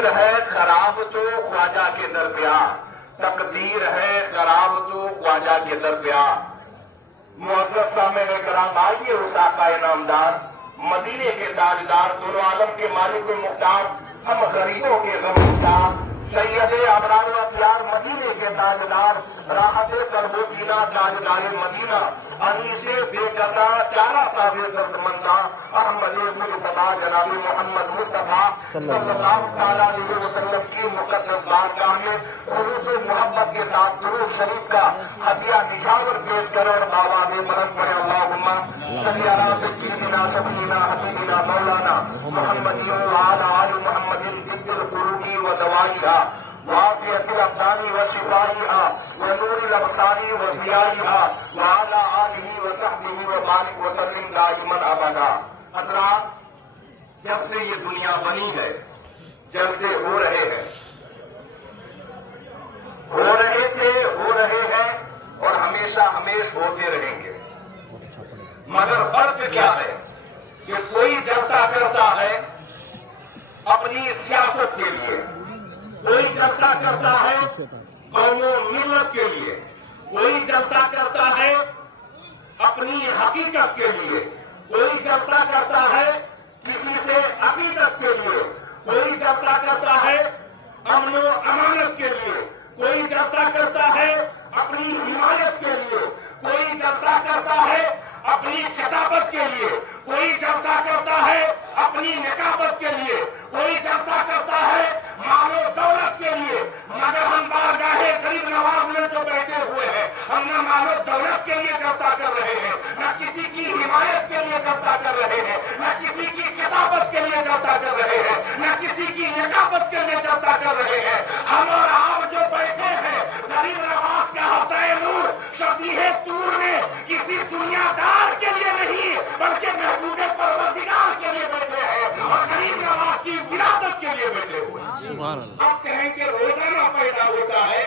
تقدیر ہے خراب تو خواجہ کے در پہ آ، تقدیر ہے خراب تو خواجہ کے در پہ آ۔ معزز سامعین کرام، آئیے اس آقا نامدار، مدینے کے تاجدار، دونوں عالم کے مالک و مختار، ہم غریبوں کے غمگسار، سید ابرار و اخیار، مدینے کے تاجدار، راحت قلب و سینہ تاجدار مدینہ، انیس بے کسا چارہ ساز دردمنداں، احمد مجتبی جناب محمد مصطفیٰ صلی اللہ تعالیٰ علیہ وسلم کی مقدس بارگاہ میں خلوص محبت کے ساتھ درود شریف کا ہدیہ نشاور پیش کرے اور آواز بلند پڑھے، اللہم صلی علی سیدنا شفیعنا حبیبنا مولانا محمد وعلی آل محمد طب القلوب و دوائها وعافیت الابدان و شفائها ونور الابصار و ضیائها وعلی آلہ وصحبہ وبارک وسلم دائما ابدا۔ حضرات، جب سے یہ دنیا بنی ہے، جب سے ہو رہے ہیں، ہو رہے تھے، ہو رہے ہیں اور ہمیشہ ہمیش ہوتے رہیں گے، مگر فرق کیا ہے کہ کوئی جلسہ کرتا ہے اپنی سیاست کے لیے، کوئی جلسہ کرتا ہے قوم و ملت کے لیے، کوئی جلسہ کرتا ہے اپنی حقیقت کے لیے، کوئی جلسہ کرتا ہے کسی سے عقیدت کے لیے، کوئی جلسہ کرتا ہے امن و امانت کے لیے، کوئی جلسہ کرتا ہے اپنی حمایت کے لیے، کوئی جلسہ کرتا ہے اپنی کتابت کے لیے، کوئی جلسہ کرتا ہے اپنی نقابت کے لیے، کوئی جلسہ کرتا ہے مال و دولت کے لیے، مگر ہم بارگاہ غریب نواز میں جو بیٹھے ہوئے ہیں، ہم نہ مال و دولت کے لیے جلسہ کر رہے ہیں، نہ کسی کی حمایت کے لیے جلسہ کر رہے ہیں، نہ کسی کی کتابت کے لیے جلسہ کر رہے ہیں، نہ کسی کی نقابت کے لیے جلسہ کر رہے ہیں۔ ہم اور آپ جو بیٹھے ہیں غریب نواز کا ہفتہ نور شبیہ طور میں کسی دنیا دار کے لیے نہیں بلکہ محبوب پروردگار کے لیے بیٹھے ہیں اور غریب نواز کی ولادت کے لیے بیٹھے ہوئے ہیں۔ آپ کہیں کہ روزانہ پیدا ہوتا ہے،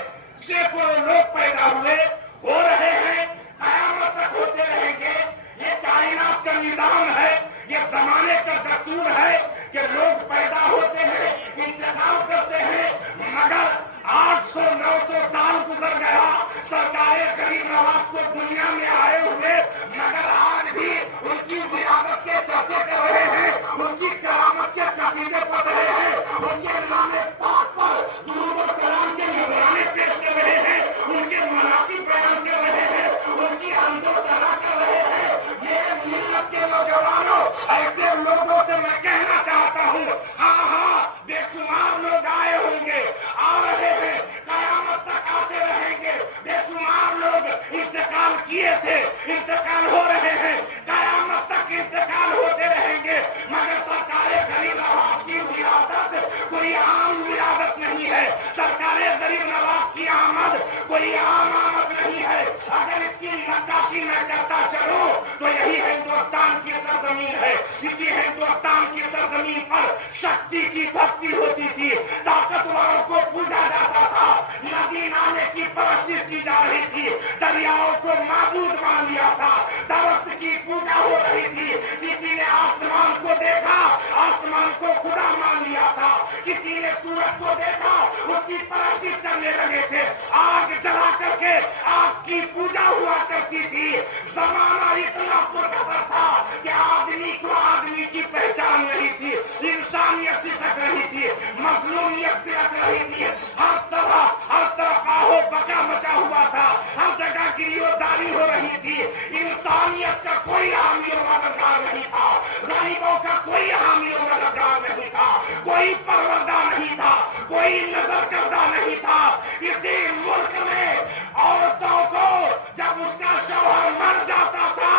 سینکڑوں لوگ پیدا ہوئے، ہو رہے ہیں، قیامت تک ہوتے رہیں گے۔ یہ کائنات کا نظام ہے، یہ زمانے کا دستور ہے کہ لوگ پیدا ہوتے ہیں، انتخاب کرتے ہیں، مگر 800-900 سال گزر گیا سرکار غریب نواز کو دنیا میں آئے ہوئے، مگر آج بھی ان کی ولادت کے چرچے کر رہے ہیں، ان کی کرامت کے قصیدے پڑھ رہے ہیں، ان کے نام پاک پر درود و سلام کے نذرانے پیش کر رہے ہیں، ان کے مناقب بیان کر رہے ہیں، ان کی حمد و ثنا کر رہے ہیں۔ میرے ملت کے نوجوانوں، ایسے لوگوں سے میں کہنا چاہتا ہوں، ہاں ہاں بے شمار لوگ آئے ہوں گے، آ رہے ہیں، قیامت تک آتے رہیں گے، بے شمار لوگ انتقال کیے تھے، انتقال ہو رہے ہیں، قیامت تک انتقال ہوتے رہیں گے، مگر سرکار غریب نواز کی ولادت کوئی عام ولادت نہیں ہے، سرکار غریب نواز کی آمد کوئی عام آمد نہیں ہے۔ اگر اس کی نقاشی میں کرتا چلوں تو یہی ہندوستان کی سرزمین ہے، اسی ہندوستان کی سرزمین پر شکتی کی بھکتی ہوتی تھی، طاقتوروں کو پوجا جاتا تھا، ندی نالے کی پرستش کی جا رہی تھی، دریاؤں کو معبود مان لیا تھا، درخت کی پوجا ہو رہی تھی، کسی نے آسمان کو دیکھا، آسمان کو خدا مان لیا تھا، کسی نے سورج کو دیکھا، اس کی پرستش کرنے لگے تھے، آگ جلا کر کے آگ کی پوجا ہوا کرتی تھی۔ زمانہ اتنا پرخطر تھا کہ آدمی کو آدمی کی پہچان نہیں تھی، انسانیت سسک رہی تھی، مظلومیت بلک رہی تھی، ہر طرف آہو بچا مچا ہوا تھا، ہر جگہ گریوزاری ہو رہی تھی، انسانیت کا کوئی حامی و مددگار نہیں تھا، غریبوں کا کوئی حامی و مددگار نہیں تھا، کوئی پروردہ نہیں تھا، کوئی نظر کردہ نہیں تھا۔ اسی ملک میں عورتوں کو جب اس کا شوہر مر جاتا تھا،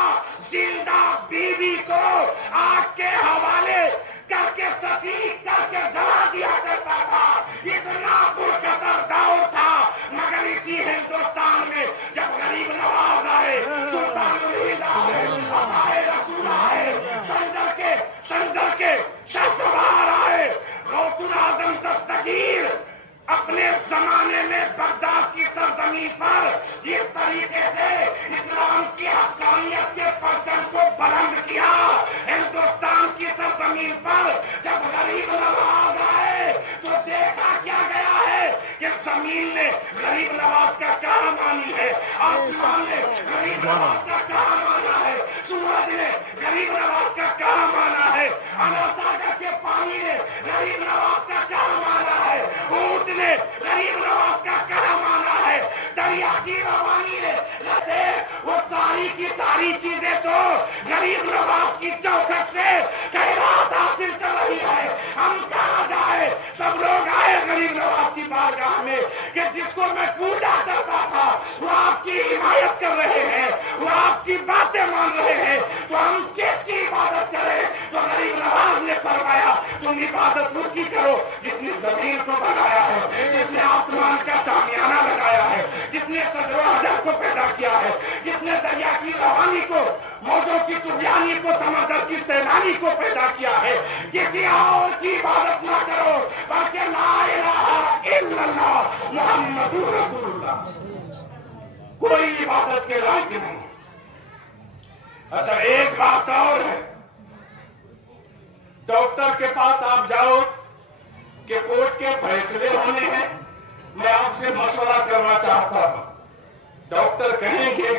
زندہ بیوی کو آگ کے حوالے کر کے سفید کر کے جلا دیا کرتا تھا، اتنا پرخطر دور تھا۔ مگر اسی ہندوستان میں جب غریب نواز آئے، سلطان الہند آئے، عطائے رسول آئے، سنجر کے شہسوار آئے، غوث الاعظم دستگیر اپنے زمانے میں بغداد کی سرزمین پر اس طریقے سے اسلام کی حقانیت کے پرچم کو بلند کیا۔ ہندوستان کی سرزمین پر جب غریب نواز آئے تو غریب نواز کا کیا معنی ہے، آسمان نے غریب نواز کا کیا مانا ہے، سورج نے غریب نواز کا کیا مانا ہے، انوساگر کے پانی نے غریب نواز کا کیا مانا ہے، اونٹ نے غریب نواز کا کیا مانا ہے، دریا کی روانی نے وہ ساری کی ساری چیزیں تو غریب نواز کی چوکھٹ سے خیرات حاصل کر رہی ہے۔ ہم کہاں جائے، سب لوگ آئے غریب نواز کی بارگاہ میں کہ جس کو میں پوجا کرتا تھا وہ آپ کی حمایت کر رہے ہیں، وہ آپ کی باتیں مان رہے ہیں، تو ہم کس کی عبادت کریں؟ تو غریب نواز نے فرمایا تم عبادت اس کی کرو جس نے زمین کو بنایا ہے، جس نے آسمان کا شامیانہ لگایا ہے، جس نے شجر و حجر کو پیدا کیا ہے، جس نے دریا کی روانی کو، موجوں کی طغیانی کو، سمندر کی سیلانی کو پیدا کیا ہے۔ کسی اور کی عبادت نہ کرو بلکہ لا الہ الا اللہ محمد رسول اللہ، کوئی عبادت کے لائق نہیں۔ اچھا ایک بات اور ہے، ڈاکٹر کے پاس آپ جاؤ کہ کورٹ کے فیصلے ہونے ہیں، میں آپ سے مشورہ کرنا چاہتا ہوں، ڈاکٹر کہیں گے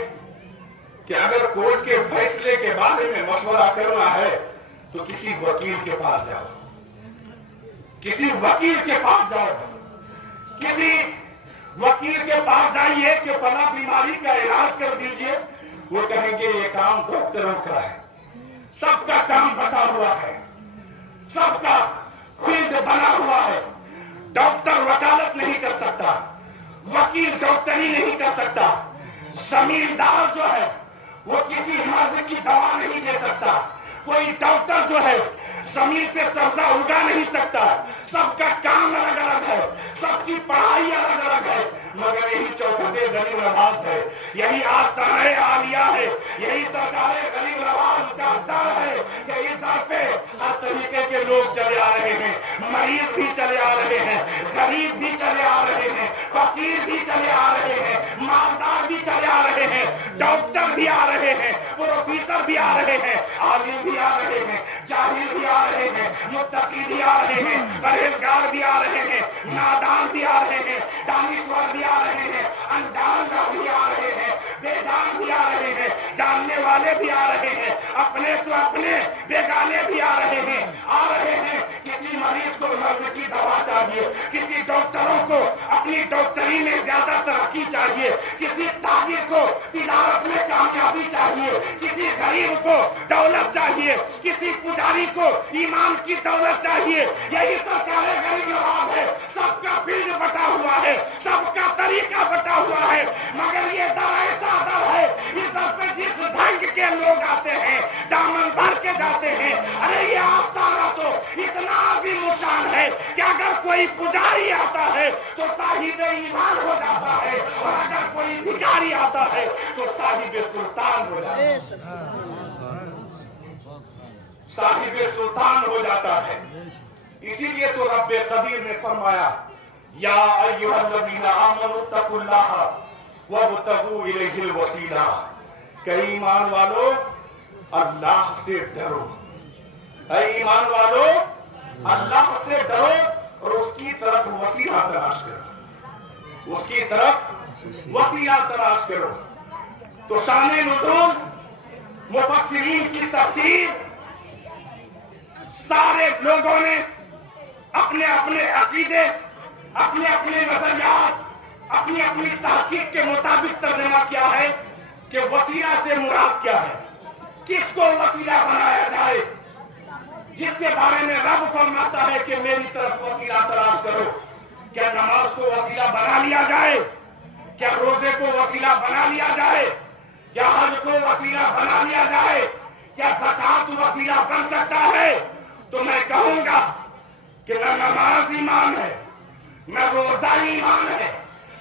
کہ اگر کورٹ کے فیصلے کے بارے میں مشورہ کرنا ہے تو کسی وکیل کے پاس جاؤ، کسی وکیل کے پاس جاؤ، کسی وکیل کے پاس جائیے کہ فلاں بیماری کا علاج کر دیجئے، وہ کہیں گے یہ کام ڈاکٹروں کا ہے، سب کا کام بتا ہوا ہے، سب کا فیلڈ بنا ہوا ہے، ڈاکٹر وکالت نہیں کر سکتا، وکیل ڈاکٹری نہیں کر سکتا، زمیندار جو ہے وہ کسی مرض کی دوا نہیں دے سکتا، کوئی ڈاکٹر جو ہے زمین سے سبزہ اگا نہیں سکتا، سب کا کام الگ الگ ہے، سب کی پڑھائی الگ الگ ہے، مگر یہی چوکھٹ غریب نواز ہے، یہی آستانہ عالیہ ہے، یہی سرکار غریب نواز کا در ہے کہ اس در پہ ہر طریقے کے لوگ چلے آ رہے ہیں، مریض بھی چلے آ رہے ہیں، غریب بھی چلے آ رہے ہیں، فقیر بھی چلے آ رہے ہیں، مالدار بھی چلے آ رہے ہیں، ڈاکٹر بھی آ رہے ہیں، پروفیسر بھی آ رہے ہیں، عالم بھی آ رہے ہیں، جاہل بھی آ رہے ہیں، متقی بھی آ رہے ہیں، پرہیزگار بھی آ رہے ہیں، نادان بھی آ رہے ہیں، دانشور بھی آ رہے ہیں، انجان بھی آ رہے ہیں، بے جان بھی آ رہے ہیں، جاننے والے بھی آ رہے ہیں، اپنے تو اپنے بیگانے بھی آ رہے ہیں، کسی مریض کو مرض کی دوا چاہیے، کسی ڈاکٹروں کو اپنی ڈاکٹری میں زیادہ ترقی چاہیے، کسی تاجر کو تجارت میں کامیابی چاہیے، کسی غریب کو دولت چاہیے، کسی پجاری کو ایمان کی دولت چاہیے، یہی سرکار غریب نواز ہے، سب کا فیلڈ بٹا ہوا ہے، سب کا طریقہ بٹا ہوا ہے، مگر یہ در ایسا در ہے، اس در پہ جس ڈھنگ کے لوگ آتے ہیں دامن بھر کے جاتے ہیں، ارے یہ آستانہ تو اتنا عظیم شان ہے کہ اگر کوئی پجاری آتا ہے تو صاحب ایمان ہو جاتا ہے، اور اگر کوئی بھکاری آتا ہے تو صاحب سلطان ہو جاتا ہے، صاحب سلطان ہو جاتا ہے۔ اسی لیے تو رب قدیر نے فرمایا یا ایھا الذین آمنوا اتقوا اللہ وابتغوا الیہ الوسیلہ، کہ ایمان والو اللہ سے ڈرو، اے ایمان والو اللہ سے ڈرو اور اس کی طرف وسیلہ تلاش کرو، اس کی طرف وسیلہ تلاش کرو۔ تو شان نزول، مفسرین کی تفسیر، سارے لوگوں نے اپنے اپنے عقیدے، اپنے اپنے نظریات، اپنی اپنی تحقیق کے مطابق ترجمہ کیا ہے کہ وسیلہ سے مراد کیا ہے، کس کو وسیلہ بنایا جائے۔ جس کے بارے میں رب فرماتا ہے کہ میری طرف وسیلہ تلاش کرو، کیا نماز کو وسیلہ بنا لیا جائے، کیا روزے کو وسیلہ بنا لیا جائے، کیا حج کو وسیلہ بنا لیا جائے، کیا زکات وسیلہ بن سکتا ہے؟ تو میں کہوں گا کہ نہ نماز ایمان ہے، نہ روزہ ایمان ہے،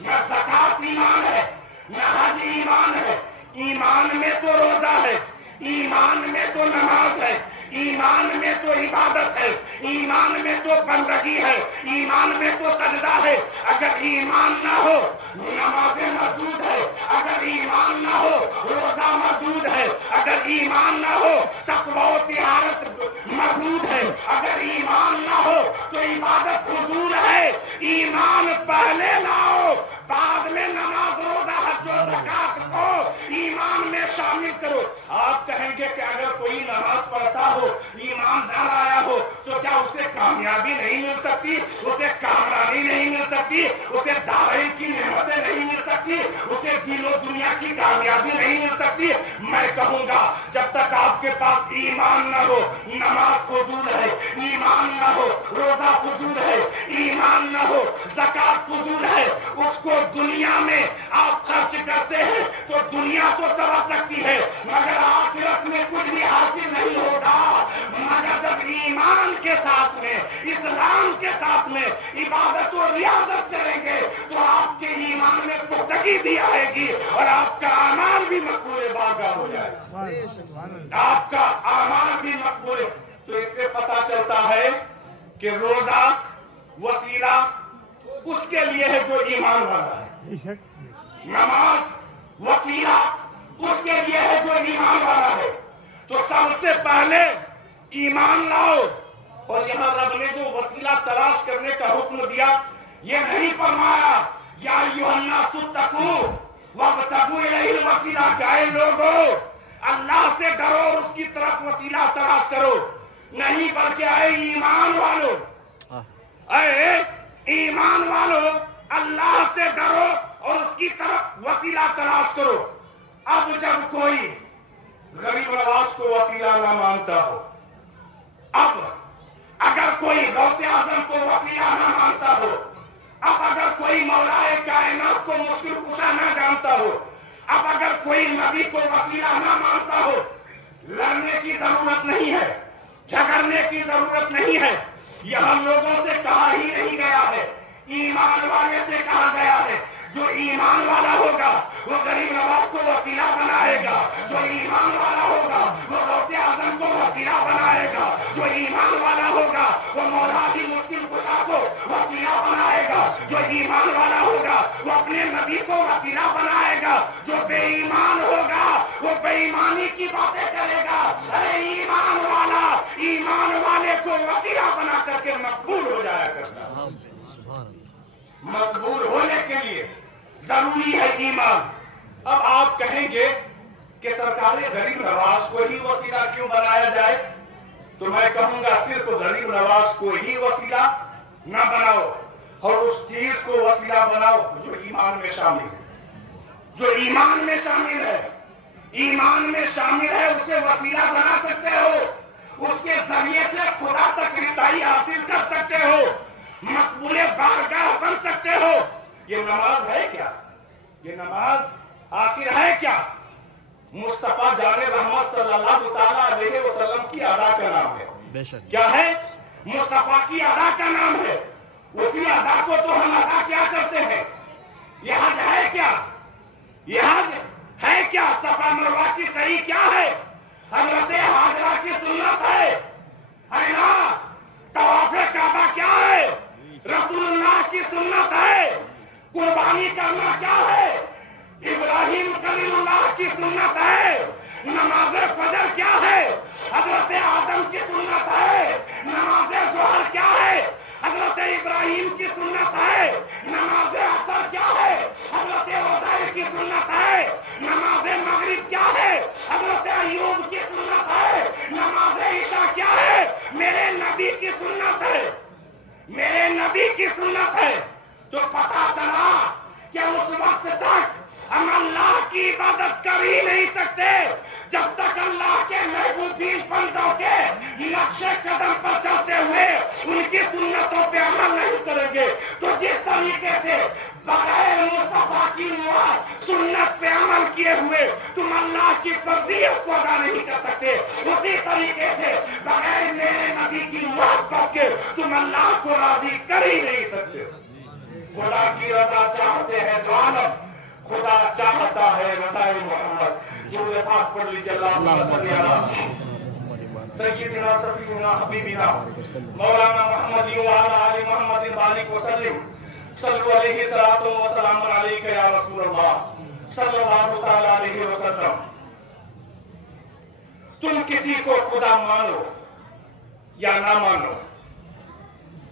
نہ زکات ایمان ہے، نہ حج ایمان ہے۔ ایمان میں تو روزہ ہے، ایمان میں تو نماز ہے، ایمان میں تو عبادت ہے، ایمان میں تو بندگی ہے، ایمان میں تو سجدہ ہے۔ اگر ایمان نہ ہو نمازیں مردود ہے، اگر ایمان نہ ہو روزہ مردود ہے، اگر ایمان نہ ہو تقوی و طہارت مردود ہے، اگر ایمان نہ ہو تو عبادت فضول ہے. ایمان پہلے لاؤ، بعد میں نماز روزہ حج و زکات کو ایمان میں شامل کرو. آپ کہیں گے کہ اگر کوئی نماز پڑھتا ہو، ایمان نہ لایا ہو، تو کیا اسے کامیابی نہیں مل سکتی، اسے کامرانی نہیں مل سکتی، اسے دارین کی نعمتیں نہیں مل سکتی، اسے دین و دنیا کی کامیابی نہیں مل سکتی؟ میں کہوں گا جب تک آپ کے پاس ایمان نہ ہو نماز فضول ہے، ایمان نہ ہو روزہ فضول ہے، ایمان نہ ہو زکات فضول ہے. اس کو دنیا میں آپ خرچ کرتے ہیں تو دنیا تو سنور سکتی ہے مگر آخرت میں کچھ بھی حاصل نہیں ہوگا. مگر جب ایمان کے ساتھ میں، اسلام کے ساتھ میں عبادت و ریاضت کریں گے تو آپ کے ایمان میں پختگی بھی آئے گی اور آپ کا اعمال بھی مقبول بارگاہ ہو جائے گا. آپ کا اعمال بھی مقبول. تو اس سے پتا چلتا ہے کہ روزہ وسیلہ اس کے لیے ہے جو ایمان والا ہے، نماز وسیلہ اس کے لیے ہے جو ایمان والا ہے. تو سب سے پہلے ایمان لاؤ. اور یہاں رب نے جو وسیلہ تلاش کرنے کا حکم دیا، یہ نہیں فرمایا یا ایھا الناس اتقوا وابتغوا الیہ الوسیلہ کہ اے لوگو اللہ سے ڈرو اور اس کی طرف وسیلہ تلاش کرو. نہیں، بلکہ اے ایمان والو، اے ایمان والو اللہ سے ڈرو اور اس کی طرف وسیلہ تلاش کرو. اب جب کوئی غریب نواز کو وسیلہ نہ مانتا ہو، اب اگر کوئی غوث اعظم کو وسیلہ نہ مانتا ہو، اب اگر کوئی مولائے کائنات کو مشکل کشا نہ جانتا ہو، اب اگر کوئی نبی کو وسیلہ نہ مانتا ہو، لڑنے کی ضرورت نہیں ہے، جھگڑنے کی ضرورت نہیں ہے. یہاں لوگوں سے کہا ہی نہیں گیا ہے، ایمان والے سے کہا گیا ہے. جو ایمان والا ہوگا وہ غریب نواز کو وسیلہ بنائے گا، جو ایمان والا ہوگا وہ غوث اعظم کو وسیلہ بنائے گا، جو ایمان والا ہوگا وہ مولا کی مشکل کشا کو وسیلہ بنائے گا، جو ایمان والا ہوگا وہ اپنے نبی کو وسیلہ بنائے گا. جو بے ایمان ہوگا وہ بے ایمانی کی باتیں کرے گا. اے ایمان والا، ایمان والے کو وسیلہ بنا کر کے مقبول ہو جایا کرتا. مقبول ہونے کے لیے ضروری ہے ایمان. اب آپ کہیں گے کہ سرکار غریب نواز کو ہی وسیلہ کیوں بنایا جائے؟ تو میں کہوں گا صرف غریب نواز کو ہی وسیلہ نہ بناؤ اور اس چیز کو وسیلہ بناؤ جو ایمان میں شامل ہے. جو ایمان میں شامل ہے، ایمان میں شامل ہے اسے وسیلہ بنا سکتے ہو، اس کے ذریعے سے خدا تک رسائی حاصل کر سکتے ہو، مقبول بارگاہ بن سکتے ہو. یہ نماز ہے کیا؟ یہ نماز آخر ہے کیا؟ مصطفیٰ جان رحمت صلی اللہ تعالیٰ علیہ وسلم کی ادا کا نام ہے. کیا ہے؟ مصطفیٰ کی ادا کا نام ہے. اسی ادا کو تو ہم ادا کیا کرتے ہیں. یہ حج ہے کیا؟ یہ حج ہے کیا؟ صفا مروہ کی صحیح کیا ہے؟ حضرت حاجرہ کی سنت ہے نا؟ طواف کعبہ کیا ہے؟ رسول اللہ کی سنت ہے. قربانی کرنا کیا ہے؟ ابراہیم خلیل اللہ کی سنت ہے. نماز فجر کیا ہے؟ حضرت آدم کی سنت ہے. نماز ظہر کیا ہے؟ حضرت ابراہیم کی سنت ہے. نماز عصر کیا ہے؟ حضرت عزیر کی سنت ہے. نماز مغرب کیا ہے؟ حضرت ایوب کی سنت ہے. نماز عشاء کیا ہے؟ میرے نبی کی سنت ہے. میرے نبی کی سنت ہے. تو پتا چلا کہ اس وقت تک ہم اللہ کی عبادت کر ہی نہیں سکتے جب تک اللہ کے محبوبین بندوں کے نقش قدم پر چلتے ہوئے ان کی سنتوں پہ عمل نہیں کریں گے. تو جس طریقے سے بغیر مصطفیٰ کی سنت پہ عمل کیے ہوئے تم اللہ کی فرضیت کو ادا نہیں کر سکتے، اسی طریقے سے بغیر میرے نبی کی محبت کے تم اللہ کو راضی کر ہی نہیں سکتے. خدا کی رضا چاہتے ہیں تو عالم، خدا چاہتا ہے رضائے محمد. جو پاک پڑھ لیجیے اللہم صلی علی سیدنا شفیعنا حبیبنا مولانا محمد وعلی آل محمد بارک وسلم. صلو علیہ الصلوۃ والسلام علیک یا رسول اللہ صلی اللہ تعالی علیہ وسلم. تم کسی کو خدا مانو یا نہ مانو،